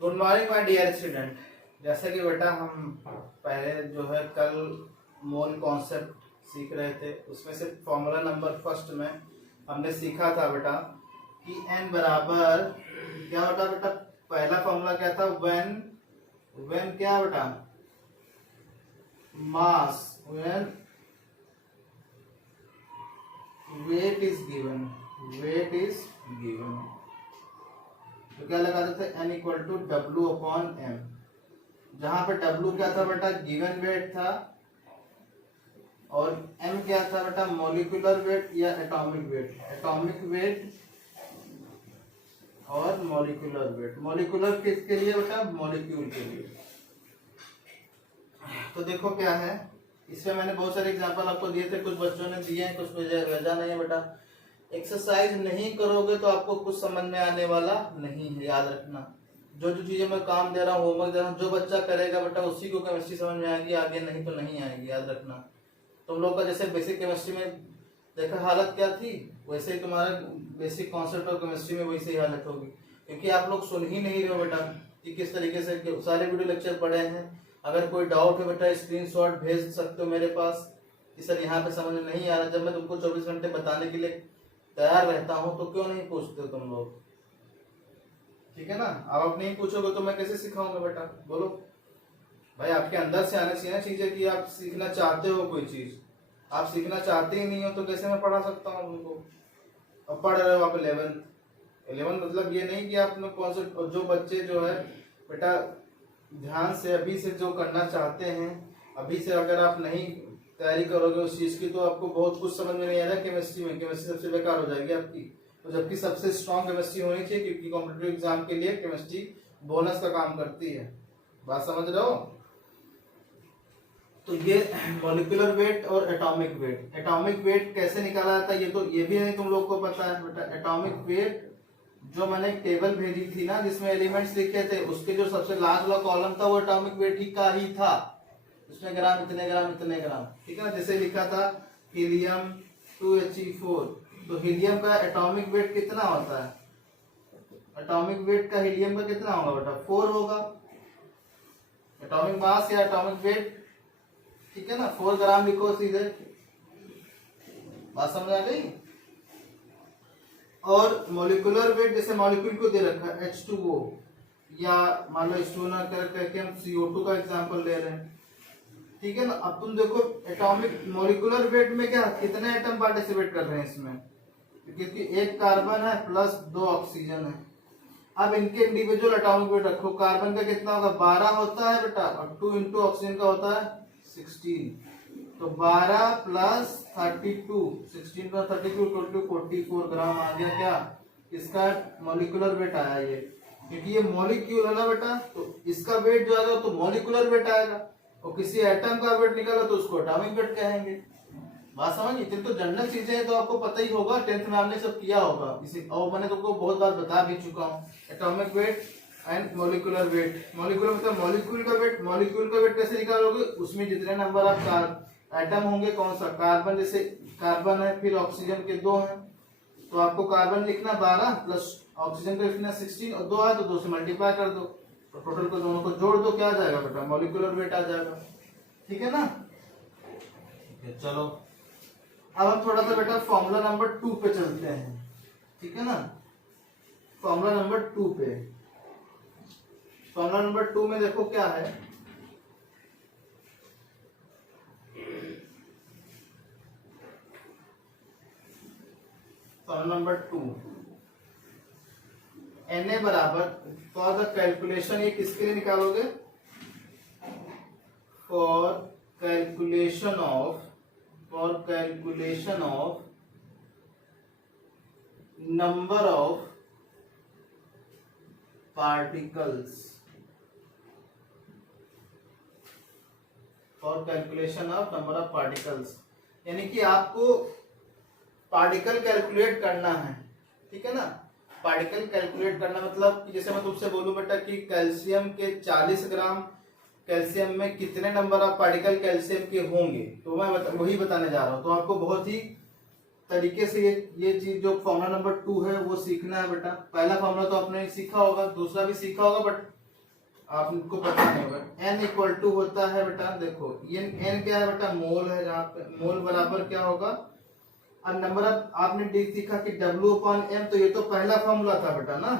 Good morning my dear student. जैसे कि बेटा हम पहले जो है कल मोल कॉन्सेप्ट सीख रहे थे, उसमें से फॉर्मूला नंबर फर्स्ट में हमने सीखा था बेटा कि n बराबर क्या होता बेटा। पहला फॉर्मूला क्या था, व्हेन क्या बेटा, mass when weight is given तो क्या लगा देते n equal to W upon M, जहां पे w क्या था बेटा, गिवन वेट था, और m क्या था बेटा, मॉलिक्यूलर वेट या एटॉमिक वेट और मॉलिक्यूलर वेट। मॉलिक्यूलर किसके लिए बेटा, मॉलिक्यूल के लिए। तो देखो क्या है, इसमें मैंने बहुत सारे एग्जांपल आपको दिए थे, कुछ बच्चों ने दिए हैं, कुछ भेजा नहीं है बेटा। एक्सरसाइज नहीं करोगे तो आपको कुछ समझ में आने वाला नहीं है, याद रखना। जो जो चीजें मैं काम दे रहा हूँ, होमवर्क दे रहा हूँ, जो बच्चा करेगा बेटा उसी को केमिस्ट्री समझ में आएगी, आगे नहीं तो नहीं आएगी, याद रखना। तुम लोग का जैसे बेसिक केमिस्ट्री में देखा हालत क्या थी, वैसे ही तुम्हारा बेसिक कॉन्सेप्ट ऑफ केमिस्ट्री में वैसे ही हालत होगी, क्योंकि आप लोग सुन ही नहीं रहे हो बेटा कि किस तरीके से। सारे वीडियो लेक्चर पढ़े हैं, अगर कोई डाउट है बेटा स्क्रीनशॉट भेज सकते हो मेरे पास कि सर यहाँ पे समझ में नहीं आ रहा। जब मैं तुमको 24 घंटे बताने के लिए तैयार रहता हूँ तो क्यों नहीं पूछते हो तुम लोग, ठीक है ना। अब आप नहीं पूछोगे तो मैं कैसे सिखाऊंगा बेटा, बोलो भाई। आपके अंदर से आना चाहिए ना चीजें कि आप सीखना चाहते हो कोई चीज। आप सीखना चाहते ही नहीं हो तो कैसे मैं पढ़ा सकता हूँ उनको। अब पढ़ रहे हो आप 11th मतलब ये नहीं कि आपने कौन से, जो बच्चे जो है बेटा ध्यान से अभी से जो करना चाहते हैं, अभी से अगर आप नहीं तैयारी करोगे उस चीज की तो आपको बहुत कुछ समझ में नहीं आ रहा। केमिस्ट्री सबसे बेकार हो जाएगी आपकी। तो जबकि सबसे स्ट्रॉन्ग केमिस्ट्री होनी चाहिए, क्योंकि कॉम्पिटिटिव एग्जाम के लिए केमिस्ट्री बोनस का काम करती है। बात समझ रहे हो। तो ये मॉलिक्यूलर वेट और एटॉमिक वेट कैसे निकाला जाता है ये भी नहीं तुम लोग को पता है बेटा। एटॉमिक वेट जो मैंने एक टेबल भेजी थी ना जिसमें एलिमेंट्स लिखे थे, उसके जो सबसे लास्ट वाला कॉलम था वो एटॉमिक वेट का ही था। उसमें ग्राम इतने ग्राम, ठीक है। जैसे लिखा था हीलियम 2He4, तो हीलियम का एटॉमिक वेट कितना होता है, एटॉमिक वेट का हीलियम का कितना होगा बेटा, 4 होगा। एटॉमिक मास या एटॉमिक वेट, ठीक है ना, 4 ग्राम लिखो सीधे। बात समझ आ गई। और मॉलिक्यूलर वेट, जैसे मॉलिक्यूल को दे रखा है H2O, या मान लो H2O ना करके हम CO2 का एग्जांपल ले रहे हैं, ठीक है ना। अब तुम देखो एटॉमिक मॉलिक्यूलर वेट में क्या कितने एटम पार्टिसिपेट कर रहे हैं इसमें, क्योंकि एक कार्बन है प्लस 2 ऑक्सीजन है। अब इनके इंडिविजुअल एटॉमिक वेट रखो, कार्बन का कितना होगा, 12 होता है बेटा, और 2 इंटू ऑक्सीजन का होता है 16, तो 12 प्लस 32, 16 प्लस 32 टोटल 44 ग्राम आ गया क्या, इसका मॉलिक्यूलर वेट आया ये। क्योंकि ये मॉलिक्यूल है ना बेटा, तो इसका वेट जो आएगा तो मॉलिक्यूलर वेट आएगा, और किसी एटम का वेट निकाला तो उसको एटॉमिक वेट कहेंगे। बात समझ। इतनी तो जनरल चीजें हैं तो आपको पता ही होगा, 10th में आपने सब किया होगा इसी, और मैंने तुमको बहुत बार बता भी चुका हूँ। Atomic weight and molecular weight. Molecular मतलब मॉलिक्यूल का वेट कैसे निकालोगे, उसमें जितने नंबर आप एटम होंगे, कौन सा कार्बन, जैसे कार्बन है फिर ऑक्सीजन के 2 हैं, तो आपको कार्बन लिखना 12 प्लस ऑक्सीजन का लिखना 16, और 2 है तो 2 से मल्टीप्लाई कर दो, तो टोटल को दोनों को जोड़ दो, क्या आ जाएगा बेटा, मॉलिक्यूलर वेट आ जाएगा, ठीक है ना। चलो अब हम थोड़ा सा बेटा फॉर्मूला नंबर 2 पे चलते हैं, ठीक है ना। फॉर्मूला नंबर 2 पे, फॉर्मूला नंबर 2 में देखो क्या है, फॉर्मूला नंबर 2 Na बराबर फॉर द कैलकुलेशन, ये किसके लिए निकालोगे, for calculation of number of particles, for calculation of number of particles, यानी कि आपको पार्टिकल कैलकुलेट करना है, ठीक है ना। पार्टिकल कैलकुलेट करना मतलब कि जैसे मैं तुमसे बोलूं बेटा कि कैल्शियम के 40 ग्राम कैल्शियम में कितने नंबर ऑफ पार्टिकल कैल्शियम के होंगे, तो मैं वही बताने जा रहा हूँ। तो आपको बहुत ही तरीके से ये चीज जो फॉर्मूला नंबर 2 है वो सीखना है बेटा। पहला फॉर्मूला तो आपने सीखा होगा, दूसरा भी सीखा होगा, बट आपको पता नहीं होगा। n इक्वल टू होता है बेटा, देखो ये n क्या है बेटा, मोल है, जहाँ पे मोल बराबर क्या होगा, अब नंबर ऑफ, आपने डी सीखा कि W/m, तो ये तो पहला फॉर्मूला था बेटा ना,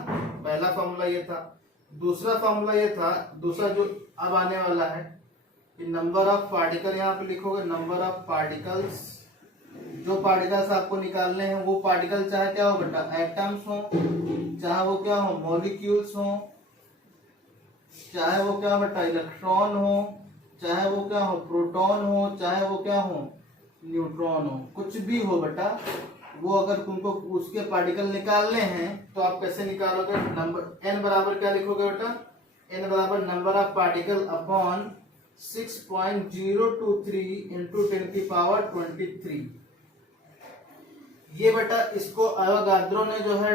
पहला फॉर्मूला ये था। दूसरा फॉर्मूला ये था, दूसरा जो अब आने वाला है कि नंबर ऑफ पार्टिकल, यहाँ पे लिखोगे नंबर ऑफ पार्टिकल्स, जो पार्टिकल्स आपको निकालने हैं वो पार्टिकल चाहे क्या हो बेटा, एटम्स हो, चाहे वो क्या हो मॉलिक्यूल्स हो, चाहे वो क्या बेटा इलेक्ट्रॉन हो, चाहे वो क्या हो प्रोटॉन हो, चाहे वो क्या हो न्यूट्रॉन हो, कुछ भी हो बेटा, वो अगर तुमको उसके पार्टिकल निकालने हैं तो आप कैसे निकालोगे, नंबर n बराबर क्या लिखोगे बेटा, n बराबर number of particle upon 6.023 into 10⁻23। ये बेटा इसको एवोगाद्रो ने जो है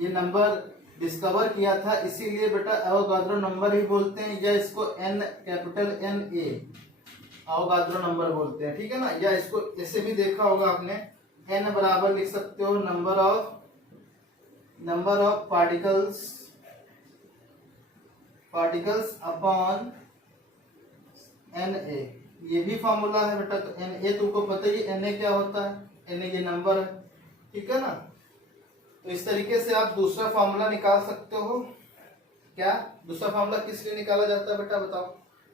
ये नंबर डिस्कवर किया था, इसीलिए बेटा एवोगाद्रो नंबर ही बोलते हैं, या इसको n capital N A Avogadro number बोलते हैं, ठीक है ना। या इसको ऐसे भी देखा होगा आपने, n बराबर लिख सकते हो number of particles upon Na, ये भी फॉर्मूला है बेटा। तो Na तुमको पता ही Na क्या होता है, Na ये नंबर है, ठीक है ना। तो इस तरीके से आप दूसरा फॉर्मूला निकाल सकते हो। क्या दूसरा फॉर्मूला किस लिए निकाला जाता है बेटा बताओ,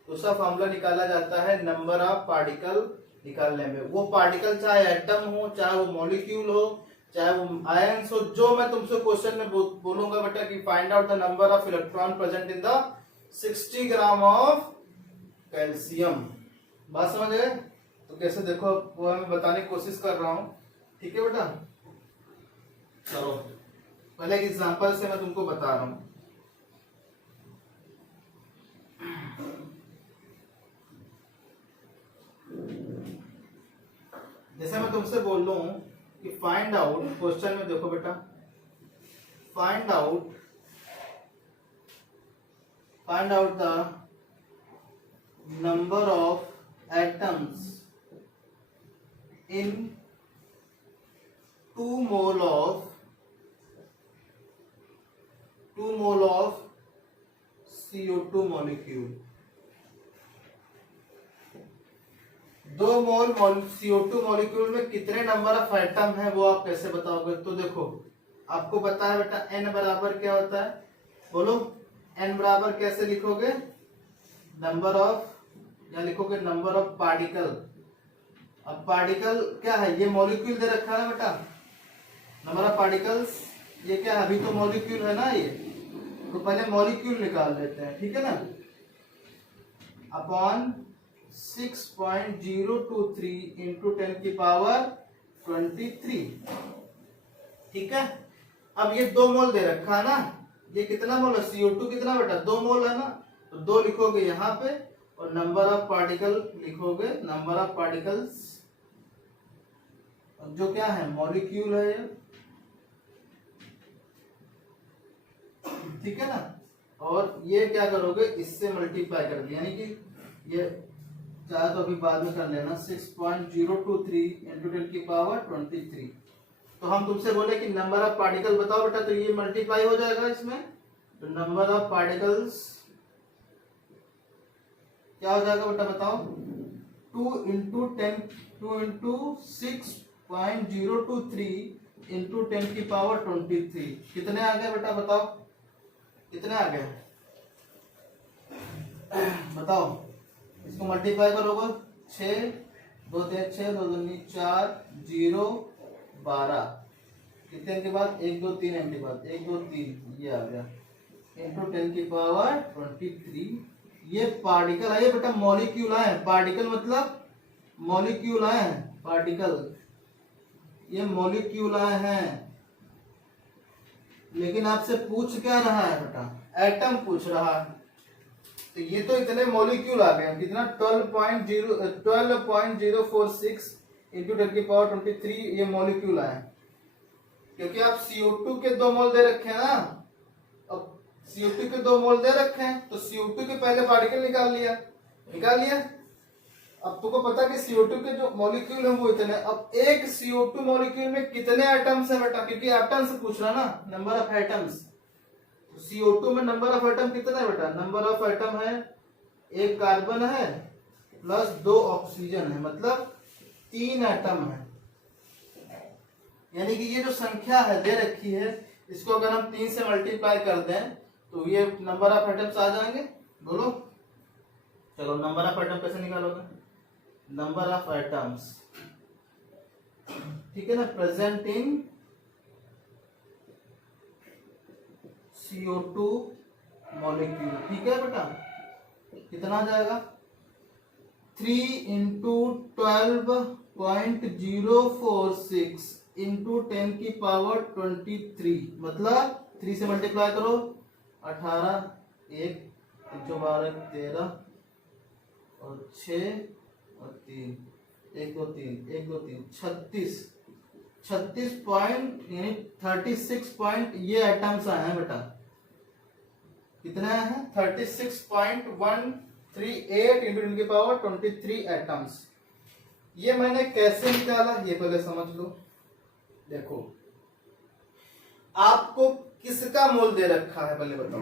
दूसरा फॉर्मूला निकाला जाता है नंबर ऑफ पार्टिकल निकालने में। वो पार्टिकल चाहे एटम हो, चाहे वो मॉलिक्यूल हो, चाहे वो आयंस हो, जो मैं तुमसे क्वेश्चन में बोलूंगा बेटा कि find out the number of electron present in the 60 gram of calcium. बात समझ गए? तो कैसे देखो वो मैं बताने की कोशिश कर रहा हूँ, ठीक है बेटा। चलो पहले एक एग्जांपल से मैं तुमको बता रहा हूँ। जैसे मैं तुमसे बोल रहा हूँ कि फाइंड आउट, क्वेश्चन में देखो बेटा, find out the number of atoms in 2 mole of CO2 molecule। 2 mole CO2 molecule में कितने नंबर ऑफ एटम है वो आप कैसे बताओगे। तो देखो आपको पता है बेटा n बराबर क्या होता है, बोलो n बराबर कैसे लिखोगे, नंबर ऑफ, या लिखोगे नंबर ऑफ पार्टिकल। अब पार्टिकल क्या है, ये मॉलिक्यूल दे रखा है बेटा, नंबर ऑफ पार्टिकल्स ये क्या है, अभी तो मॉलिक्यूल है ना ये, तो पहले मॉलिक्यूल निकाल लेते हैं, ठीक है ना, अपॉन 6.023 इंटू 10⁻23, ठीक है। अब ये 2 मोल दे रखा है ना, ये कितना मोल है, CO2 कितना बेटा 2 मोल है ना, तो 2 लिखोगे यहाँ पे और नंबर ऑफ पार्टिकल लिखोगे, नंबर ऑफ पार्टिकल्स जो क्या है मॉलिक्यूल है ये, ठीक है ना। और ये क्या करोगे, इससे मल्टीप्लाई कर दिया, यानी कि ये चाहे तो अभी बाद में कर लेना, 6.023 इंटू 10⁻23। तो हम तुमसे बोले कि नंबर ऑफ पार्टिकल बताओ बेटा, तो ये मल्टीप्लाई हो जाएगा इसमें, तो नंबर ऑफ पार्टिकल्स क्या हो जाएगा बेटा बताओ, 2 इंटू 6.023 इंटू 10⁻23, कितने आ गए बेटा बताओ, कितने आ गए बताओ, इसको मल्टीप्लाई करोगे 6 2 3 6 2 2 4 0 12, कितने के बाद 1 2 3 के बाद 1 2 3 ये आ गया इंटू 10⁻23। ये पार्टिकल है बेटा, मॉलिक्यूल है, पार्टिकल मतलब मॉलिक्यूल है, पार्टिकल ये मॉलिक्यूल हैं, लेकिन आपसे पूछ क्या रहा है बेटा, एटम पूछ रहा है। तो ये तो इतने मॉलिक्यूल आ गए, कितना 12.046 इंटू 10⁻23 ये मॉलिक्यूल आए, क्योंकि आप CO2 के 2 मोल दे रखे हैं ना, अब CO2 के 2 मोल दे रखे हैं तो CO2 के पहले पार्टिकल निकाल लिया। अब तुमको पता कि CO2 के जो मॉलिक्यूल है वो इतने, अब एक CO2 मॉलिक्यूल में कितने एटम्स है बेटा, क्योंकि एटम्स पूछ रहा ना, नंबर ऑफ एटम्स, तो CO2 में नंबर ऑफ एटम कितना है बेटा? नंबर ऑफ एटम है, एक कार्बन है प्लस 2 ऑक्सीजन है, मतलब 3 एटम है। यानी कि ये जो संख्या है दे रखी है, इसको अगर हम 3 से मल्टीप्लाई कर दें तो ये नंबर ऑफ एटम्स आ जाएंगे। बोलो चलो नंबर ऑफ एटम कैसे निकालोगे? नंबर ऑफ एटम्स, ठीक है ना, प्रेजेंट इन CO2 मॉलिक्यूल। ठीक है बेटा, कितना आ जाएगा? 3 इंटू 12.046 इंटू 10 की पावर 23, मतलब 3 से मल्टीप्लाई करो 18, 1 12 13 और 6 और 3 1 2 3 1 2 3 36 पॉइंट यानी 36 पॉइंट ये एटम्स आए हैं बेटा। कितना है? 36.138 इंटू 10 की पावर 23 एटम्स। ये मैंने कैसे निकाला ये पहले समझ लो। देखो आपको किसका मोल दे रखा है पहले बताओ,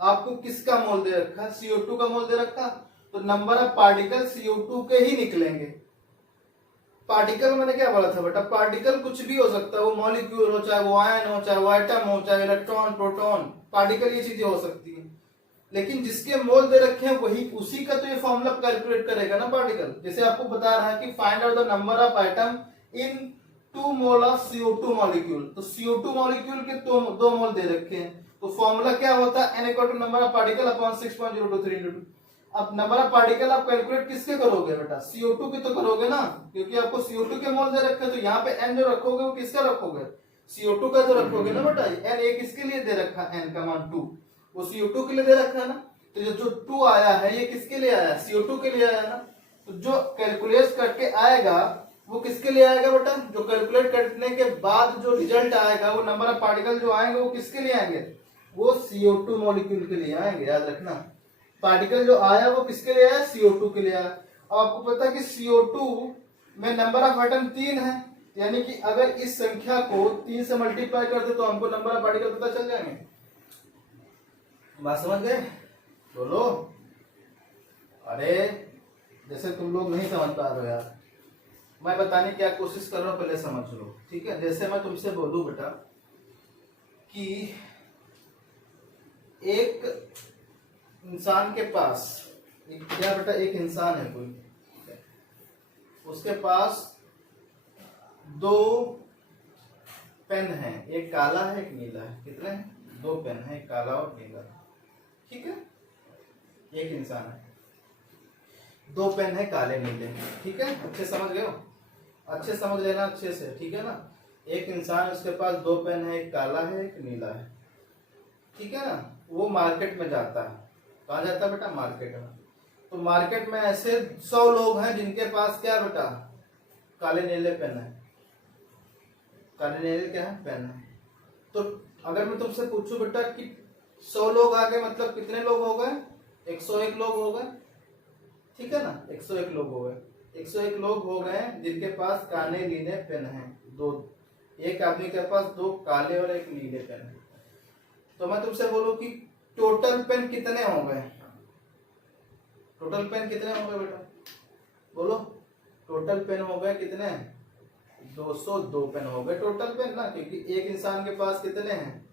आपको किसका मोल दे रखा है? CO2 का मोल दे रखा, तो नंबर ऑफ पार्टिकल CO2 के ही निकलेंगे। पार्टिकल मैंने क्या बोला था बेटा? पार्टिकल कुछ भी हो सकता है, वो मॉलिक्यूल हो, चाहे वो आयन हो, चाहे वो एटम हो, चाहे इलेक्ट्रॉन प्रोटॉन, पार्टिकल ये चीजें हो सकती हैं। लेकिन जिसके मोल दे रखे हैं वही उसी का तो ये फॉर्मूला कैलकुलेट करेगा ना पार्टिकल। जैसे आपको बता रहा है कि find out the number of item in 2 mole of CO2 molecule, तो CO2 मॉलिक्यूल के 2 मोल दे रखे हैं, तो फॉर्मूला क्या होता है? n equal to number of particle upon 6.023 into 2। अब नंबर ऑफ पार्टिकल आप कैलकुलेट किसके करोगे बेटा? CO2 के तो करोगे ना, क्योंकि आपको CO2 के मोल दे रखे हैं, तो यहाँ पे n जो रखोगे वो किसका रखोगे? CO2 का तो रखोगे ना बेटा। n एक इसके लिए दे रखा है, n का मान 2, वो CO2 के लिए दे रखा है ना, तो जो 2 आया है ये किसके लिए आया? CO2 के लिए आया ना। तो जो कैलकुलेट करके आएगा वो किसके लिए आएगा बेटा? जो कैलकुलेट करने के बाद जो रिजल्ट आएगा, वो नंबर ऑफ पार्टिकल जो आएंगे वो किसके लिए आएंगे? वो CO2 मॉलिक्यूल के लिए आएंगे, याद रखना। पार्टिकल जो आया वो किसके लिए आया? CO2 के लिए आया। अब आपको पता है कि CO2 में नंबर ऑफ एटम 3 है, यानी कि अगर इस संख्या को 3 से मल्टीप्लाई कर दे तो हमको नंबर ऑफ पार्टिकल पता चल जाएंगे। बात समझ गए? बोलो। अरे जैसे तुम लोग नहीं समझ पा रहे हो यार, मैं बताने की क्या कोशिश कर रहा हूं, पहले समझ लो। ठीक है, जैसे मैं तुमसे बोलूं बेटा कि एक इंसान के पास क्या बेटा, एक इंसान है कोई, उसके पास 2 पेन है, एक काला है एक नीला है। कितने हैं? 2 पेन है, एक काला और नीला। ठीक है, एक इंसान है, 2 पेन है काले नीले। ठीक है, अच्छे समझ गए हो? अच्छे समझ लेना अच्छे से, ठीक है ना। एक इंसान, उसके पास 2 पेन है, एक काला है एक नीला है। ठीक है ना, वो मार्केट में जाता है। कहाँ जाता है बेटा? मार्केट में। तो मार्केट में ऐसे 100 लोग हैं जिनके पास क्या बेटा? काले नीले पेन है। काले नीले क्या है? पेन है। तो अगर मैं तुमसे पूछूं बेटा कि 100 लोग आ गए, मतलब कितने लोग हो गए? 101 लोग हो गए। ठीक है ना, 101 लोग हो गए। 101 लोग हो गए जिनके पास काले नीले पेन है। 2, एक आदमी के पास 2 काले और एक नीले पेन है। तो मैं तुमसे बोलूं कि टोटल पेन कितने हो गए? टोटल पेन कितने हो गए बेटा? बोलो। टोटल पेन हो गए कितने? 202 पेन हो गए टोटल पेन ना, क्योंकि एक इंसान के पास कितने हैं?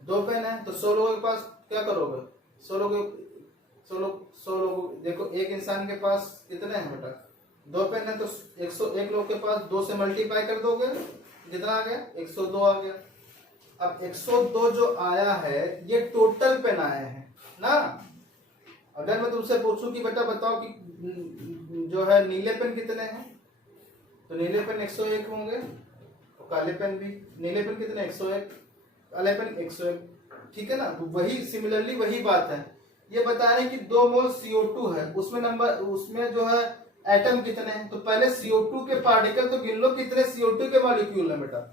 2 पेन है। तो 100 लोगों के पास क्या करोगे? 100 लोग देखो, एक इंसान के पास कितने हैं बेटा? 2 पेन है, तो 101 लोग के पास 2 से मल्टीप्लाई कर दोगे, कितना आ गया? 102 आ गया। अब 102 जो आया है ये टोटल पेन आए हैं ना। अगर मैं तुमसे पूछूं कि बेटा बताओ कि जो है नीले पेन कितने हैं, तो नीले पेन 101 होंगे, और काले पेन भी। नीले पेन कितने? 101, काले पेन 101। ठीक है ना, तो वही सिमिलरली वही बात है। ये बता रहे हैं कि 2 मोल CO2 है, उसमें जो है एटम कितने हैं। तो पहले CO2 के पार्टिकल तो गिन लो, कितने CO2 के मॉलिक्यूल है बेटा।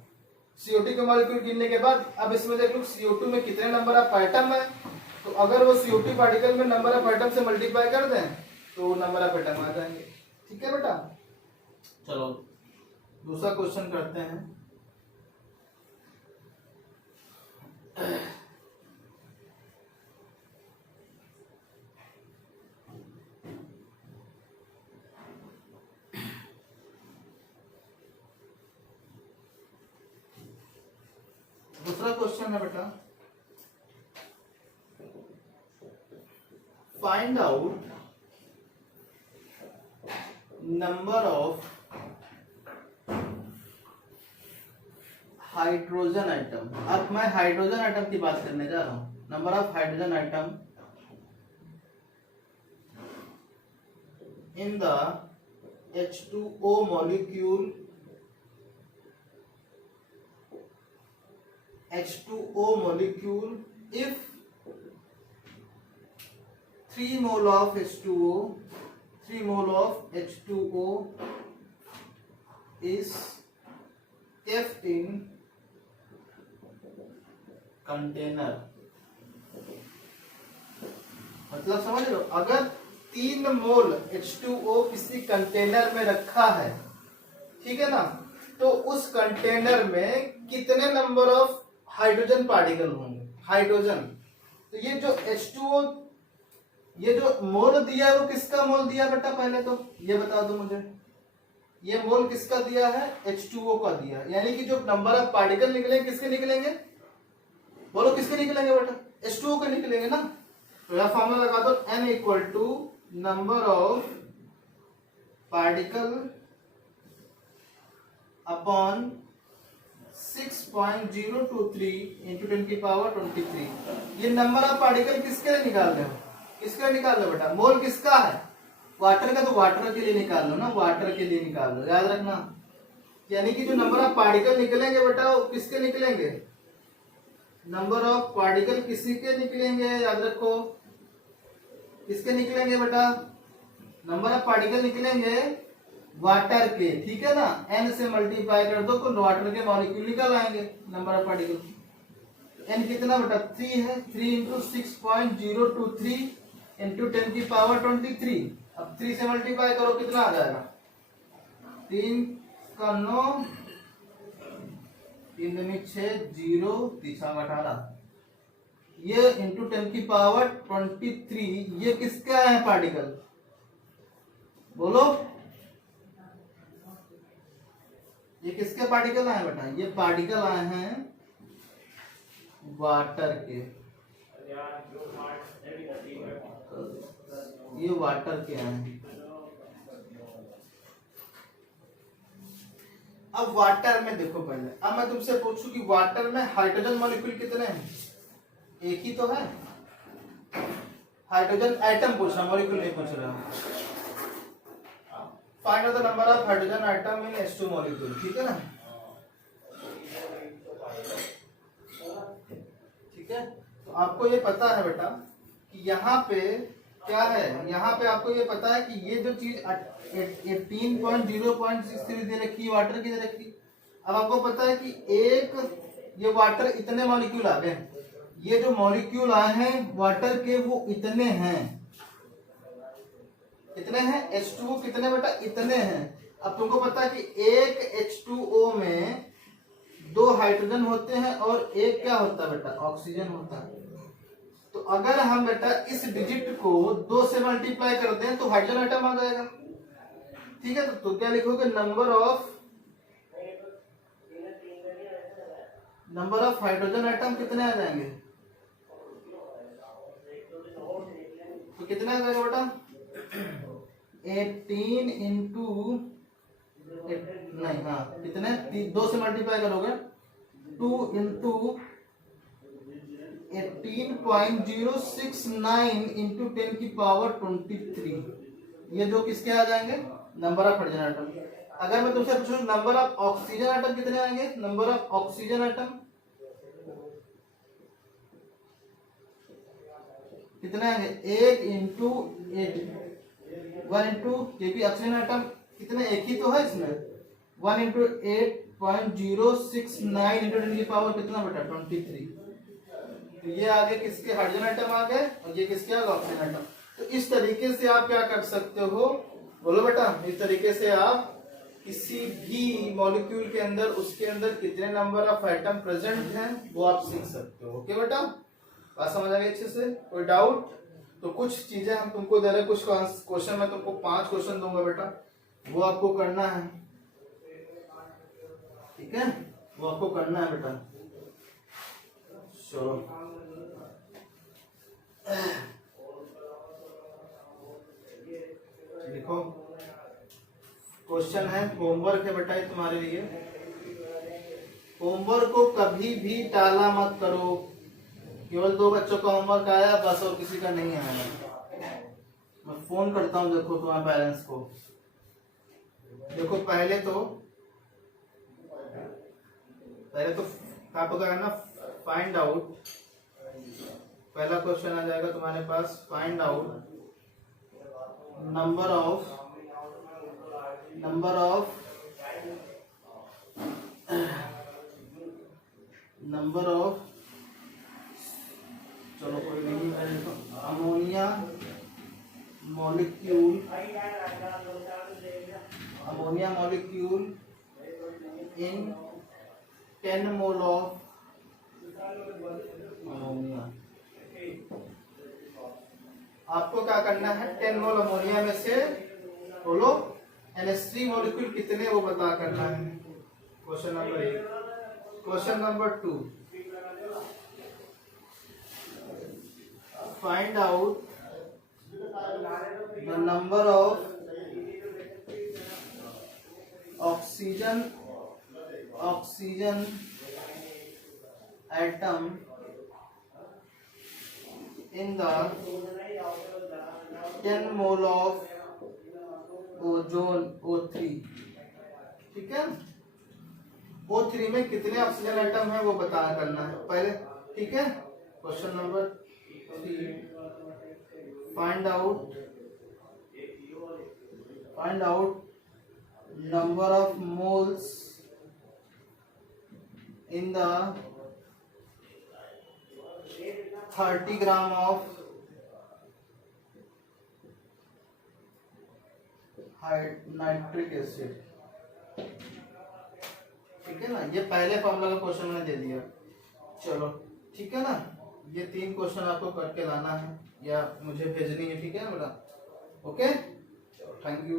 CO2 के मॉलिक्यूल गिनने के बाद अब इसमें देख लो CO2 में कितने नंबर ऑफ एटम है। तो अगर वो CO2 पार्टिकल में नंबर ऑफ एटम से मल्टीप्लाई कर दें तो नंबर ऑफ एटम आ जाएंगे। ठीक है बेटा, चलो दूसरा क्वेश्चन करते हैं। दूसरा क्वेश्चन है बेटा, find out number of hydrogen atom. अब मैं हाइड्रोजन आइटम की बात करने जा रहा हूं। Number of hydrogen atom in the H2O molecule, H2O molecule if 3 mole of H2O, 3 mole of H2O is kept in container. मतलब समझ लो, अगर 3 मोल H2O किसी कंटेनर में रखा है, ठीक है ना, तो उस कंटेनर में कितने नंबर ऑफ हाइड्रोजन पार्टिकल होंगे? हाइड्रोजन, तो ये जो H2O, ये जो मोल दिया है वो किसका मोल दिया बेटा? पहले तो ये बता दो मुझे, ये मोल किसका दिया है? H2O का दिया। यानी कि जो नंबर ऑफ पार्टिकल निकलेंगे किसके निकलेंगे? बोलो किसके निकलेंगे बेटा? H2O के निकलेंगे ना। तो यह फॉर्मूला लगा दो, N equal to number of particle upon 6.023 into 10 की पावर 23। ये नंबर ऑफ पार्टिकल किसके लिए निकाल रहे हो? किसके लिए निकाल लो बेटा? मोल किसका है? वाटर का, तो वाटर के लिए निकाल लो ना, वाटर के लिए निकाल लो, याद रखना। यानी कि जो नंबर ऑफ पार्टिकल निकलेंगे बेटा वो किसके निकलेंगे? नंबर ऑफ पार्टिकल किसी के निकलेंगे, याद रखो, किसके निकलेंगे बेटा? नंबर ऑफ पार्टिकल निकलेंगे वाटर के, ठीक है ना। N से मल्टीप्लाई कर दो तो वाटर के मॉलिक्यूल निकल आएंगे, नंबर ऑफ पार्टिकल। N कितना बेटा? 3 है। 3 इंटू 6.023 इंटू 10 की पावर 23। अब 3 से मल्टीप्लाई करो, कितना आ जाएगा? 3 का 9, 3 दूनी 6, 0 तीसरा 18, ये इंटू 10 की पावर 23। ये किसका है पार्टिकल? बोलो, ये किसके पार्टिकल आए बेटा? ये पार्टिकल आए हैं वाटर के, ये वाटर के आए हैं। अब वाटर में देखो पहले, अब मैं तुमसे पूछूं कि वाटर में हाइड्रोजन मॉलिक्यूल कितने हैं? एक ही तो है। हाइड्रोजन एटम पूछ रहा, मॉलिक्यूल नहीं पूछ रहा। Find out the number of hydrogen atom in H2 molecule, ठीक है ना। ठीक है, तो आपको ये पता है बेटा कि यहाँ पे क्या है? यहाँ पे आपको ये पता है कि ये जो चीज 18.0.63 दे रखी है, वाटर की दे रखी। अब आपको पता है कि एक ये वाटर इतने मॉलिक्यूल आ गए, ये जो मॉलिक्यूल आए हैं वाटर के वो इतने हैं। कितने हैं? H2O कितने बेटा? इतने हैं। अब तुमको पता है कि एक H2O में 2 हाइड्रोजन होते हैं और एक क्या होता है बेटा? ऑक्सीजन होता है। तो अगर हम बेटा इस डिजिट को 2 से मल्टीप्लाई करते हैं तो हाइड्रोजन आइटम आ जाएगा, ठीक है। तो क्या लिखोगे? नंबर ऑफ हाइड्रोजन आइटम कितने आ जाएंगे? तो कितना आ जाएगा बेटा? 18 इंटू नहीं, हाँ कितने? 2 से मल्टीप्लाई करोगे 2 इंटू 18.069 इंटू 10 की पावर 23। ये जो किसके आ जाएंगे? Number of hydrogen atom. अगर मैं तुमसे पूछूं नंबर ऑफ ऑक्सीजन आइटम कितने आएंगे? नंबर ऑफ ऑक्सीजन आइटम कितने आएंगे? 1 इंटू 1 इंटू, क्योंकि ऑक्सीजन आइटम कितने? एक ही तो है इसमें। 1 इंटू 8.069 इंटू 10 की पावर कितना बेटा? 23। तो ये आगे किसके? हाइड्रोजन आइटम आ गए, और ये किसके? Oxygen atom. तो इस तरीके से आप क्या कर सकते हो? बोलो बेटा, इस तरीके से आप किसी भी मॉलिक्यूल के अंदर उसके अंदर कितने नंबर ऑफ आइटम प्रेजेंट हैं वो आप सीख सकते हो। ओके बेटा, बात समझ आ गई अच्छे से? कोई डाउट? तो कुछ चीजें हम तुमको दे रहे, कुछ क्वेश्चन मैं तुमको 5 क्वेश्चन दूंगा बेटा, वो आपको करना है, ठीक है? वो आपको करना है बेटा। चलो देखो क्वेश्चन है, होमवर्क है बेटा ये तुम्हारे लिए। होमवर्क को कभी भी टाला मत करो। केवल 2 बच्चों का होमवर्क आया बस, और किसी का नहीं आया। मैं फोन करता हूँ देखो तुम्हारे पेरेंट्स को। देखो पहले तो आपको करना फाइंड आउट। पहला क्वेश्चन आ जाएगा तुम्हारे पास, फाइंड आउट नंबर ऑफ चलो कोई नहीं, ammonia molecule in 10 mole of ammonia. आपको क्या करना है, 10 मोल अमोनिया में से बोलो NH3 मॉलिक्यूल कितने वो बता करना है। Question number 1। Question number 2, find out the number of oxygen atom in the 10 mole of ozone O3। ठीक है, O3 में कितने ऑक्सीजन एटम है वो बता करना है पहले। ठीक है, question number 3, find out number of moles in the 30 gram of nitric acid. ठीक है ना, ये पहले फॉर्मूला का क्वेश्चन मैंने दे दिया। चलो ठीक है ना, ये 3 क्वेश्चन आपको करके लाना है या मुझे भेजनी है। ठीक है ना बेटा, ओके, थैंक यू।